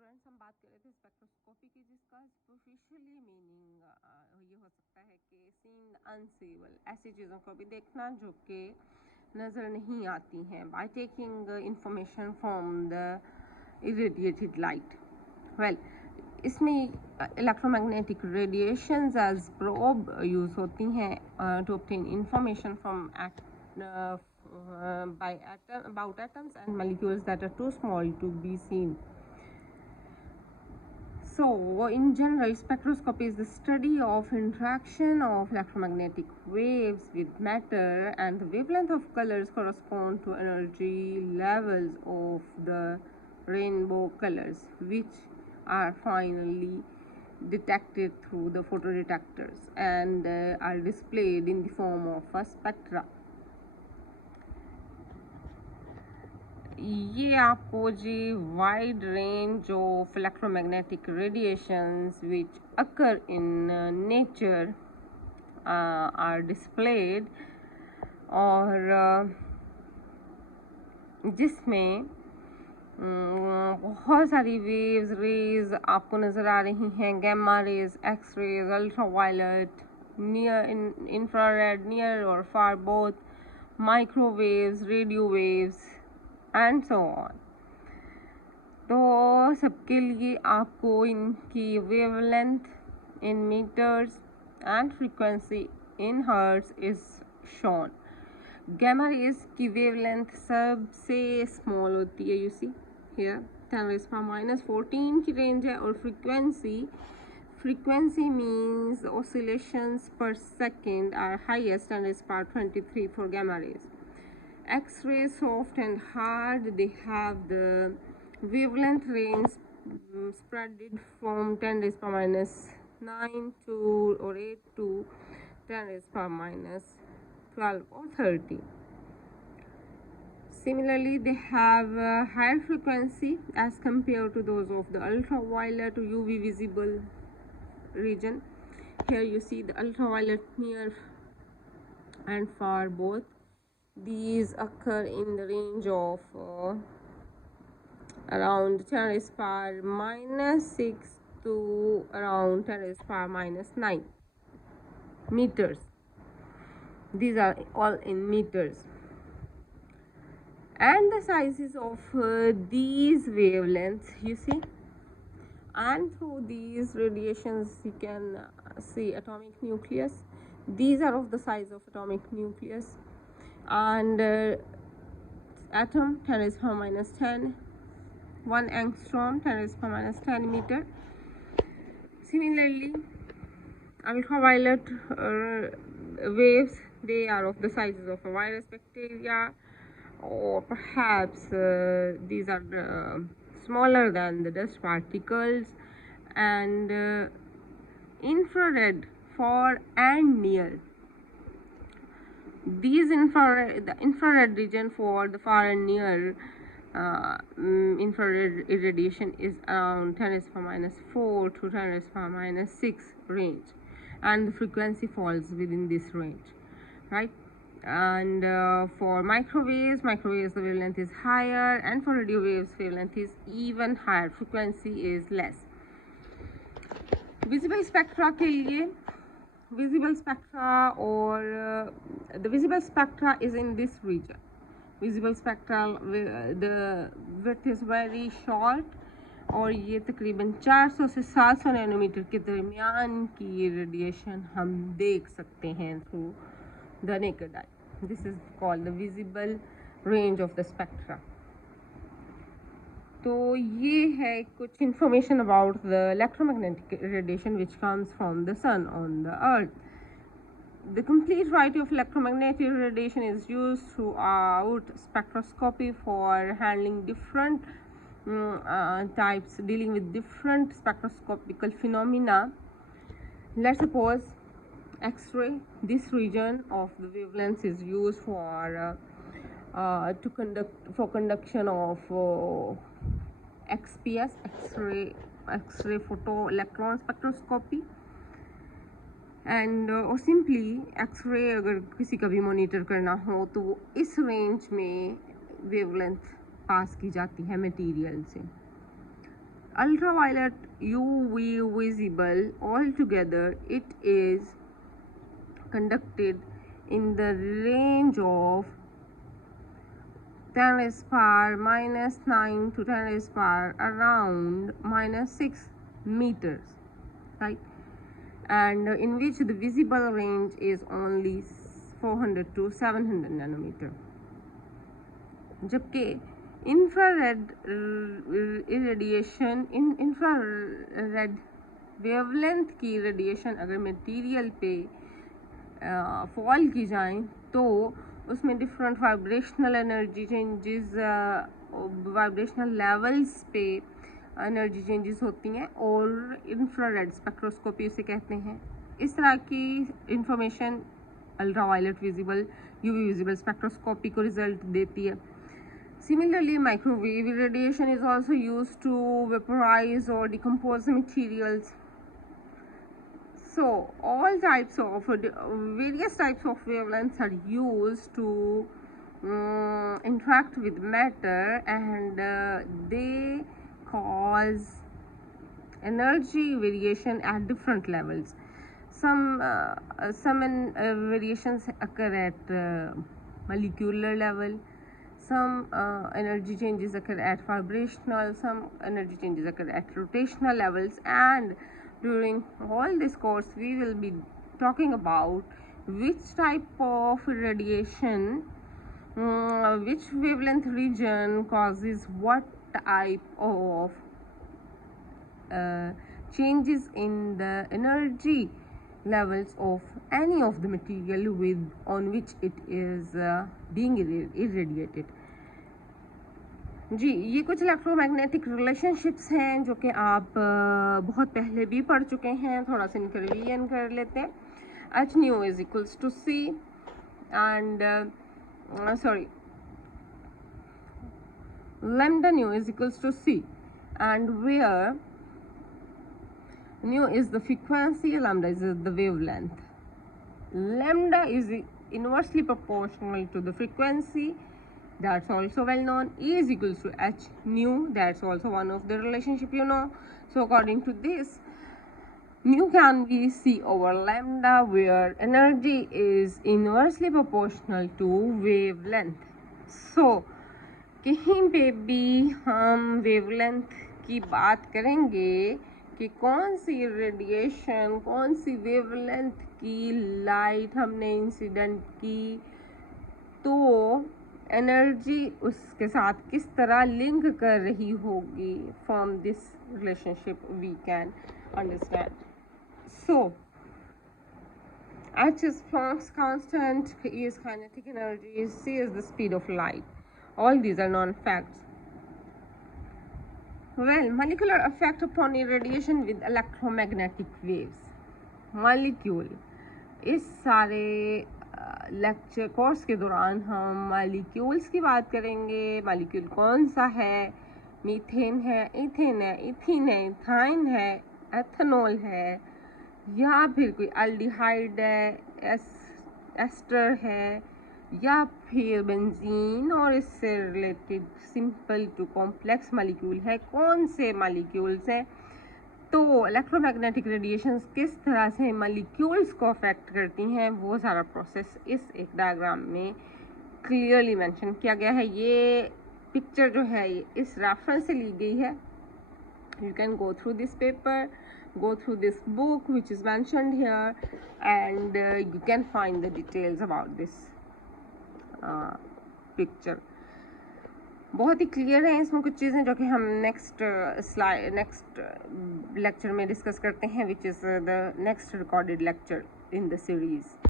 Students, हम बात कर रहे थे स्पेक्ट्रोस्कोपी की, जिसका सुपरफिशियली मीनिंग ये हो सकता है कि सीइंग अनसीबल, ऐसी चीज़ों को भी देखना जो कि नज़र नहीं आती हैं, by taking information from the irradiated light. Well, इसमें electromagnetic radiations as probe use होती हैं to obtain information from about atoms and molecules that are too small to be seen. So, in general, spectroscopy is the study of interaction of electromagnetic waves with matter, and the wavelength of colors correspond to energy levels of the rainbow colors, which are finally detected through the photodetectors and are displayed in the form of a spectra. ये आपको जी wide range of electromagnetic radiations which occur in nature are displayed, और जिसमें बहुत सारी waves raise आपको नज़र आ रही हैं, gamma rays, X rays, ultraviolet, near infrared, near और far both, microwaves, radio waves and so on. तो सबके लिए आपको इनकी wavelength in metres and frequency in hertz is shown. Gamma rays की वेवलेंथ सबसे स्मॉल होती है, यू सी हियर 10⁻⁻14 की रेंज है, और frequency means oscillations per second are highest, 10⁻23 for gamma rays. X-rays, soft and hard, they have the wavelength range spread from 10⁻⁹ to or 8 to 10⁻⁻12 or 30. Similarly, they have a higher frequency as compared to those of the ultraviolet or UV visible region. Here you see the ultraviolet near and far both. These occur in the range of around 10⁻⁻6 to around 10⁻⁻9 meters. These are all in meters. And the sizes of these wavelengths, you see, and through these radiations you can see atomic nucleus. These are of the size of atomic nucleus, and atom 10⁻⁻10, 1 angstrom 10⁻⁻10 meter. Similarly, ultraviolet waves, they are of the sizes of a virus, bacteria, or perhaps these are smaller than the dust particles. And infrared, far and near, these the infrared region for the far and near infrared irradiation is around 10⁻⁻4 to 10⁻⁻6 range, and the frequency falls within this range, right? And for microwaves, the wavelength is higher, and for radio waves wavelength is even higher, frequency is less. Visible spectra के लिए, visible spectra or the visible spectra is in this region. Visible spectra, the width is very short, और ये तकरीबन 400 से 700 nanometre के दरमियान की radiation हम देख सकते हैं through the naked eye. This is called the visible range of the spectra. तो ये है कुछ information about the electromagnetic radiation which comes from the sun on the earth. The complete variety of electromagnetic radiation is used throughout spectroscopy for handling different types, dealing with different spectroscopical phenomena. Let's suppose X-ray, this region of the wavelengths is used for conduction of XPS, X-ray photoelectron spectroscopy, and और simply x ray अगर किसी का भी monitor करना हो तो वो इस रेंज में वेवलेंथ पास की जाती है मटेरियल से. ultraviolet UV visible altogether, it is conducted in the range of 10 raised power minus 9 to 10 raised power around minus 6 meters, right? And in which the visible range is only 400 to 700 nanometer. जबकि infrared irradiation infrared wavelength की radiation अगर material पे fall की जाए तो उसमें different vibrational energy changes, vibrational levels पे energy changes होती हैं और इंफ्रारेड स्पेक्ट्रोस्कोपी उसे कहते हैं। इस तरह की information ultraviolet visible UV visible spectroscopy को रिजल्ट देती है। Similarly, microwave radiation is also used to vaporize or decompose materials. So, all types of various types of wavelengths are used to interact with matter, and they cause energy variation at different levels. Some variations occur at molecular level. Some energy changes occur at vibrational, some energy changes occur at rotational levels, and during all this course we will be talking about which type of radiation, which wavelength region causes what type of changes in the energy levels of any of the material on which it is being irradiated. जी, ये कुछ electromagnetic relationships हैं जो कि आप बहुत पहले भी पढ़ चुके हैं, थोड़ा सा इनका रिवीजन कर लेते हैं। H nu is equals to C and lambda nu is equals to c, and where nu is the frequency, lambda is the wavelength. Lambda is inversely proportional to the frequency, that's also well known. E is equals to h nu, that's also one of the relationship you know. So according to this, mu can be c over lambda, where energy is inversely proportional to wavelength. So कहीं पे भी हम wavelength की बात करेंगे कि कौन सी radiation, कौन सी वेवलेंथ की लाइट हमने इंसिडेंट की, तो एनर्जी उसके साथ किस तरह लिंक कर रही होगी, from this relationship we can understand. So H is Planck's constant, E is kinetic energy, C is the speed of light. All these are known facts. Well, molecular effect upon irradiation with electromagnetic waves. Molecule. इस सारे lecture course के दौरान हम molecules की बात करेंगे. Molecule कौन सा है? मीथेन है, इथेन है, इथीन है, इथाइन है, एथेनॉल है, या फिर कोई अल्डिहाइड है, एस्टर है, या फिर बेंजीन और इससे related simple to complex molecule है. कौन से मॉलिक्यूल्स हैं? तो इलेक्ट्रोमैग्नेटिक रेडिएशंस किस तरह से मॉलिक्यूल्स को अफेक्ट करती हैं, वो सारा प्रोसेस इस एक डायग्राम में क्लियरली मेंशन किया गया है. ये पिक्चर जो है ये इस रेफरेंस से ली गई है. You can go through this paper, go through this book which is mentioned here, and you can find the details about this picture. बहुत ही क्लियर है इसमें कुछ चीज़ें जो कि हम नेक्स्ट लेक्चर में डिस्कस करते हैं, which is the next recorded lecture in the series.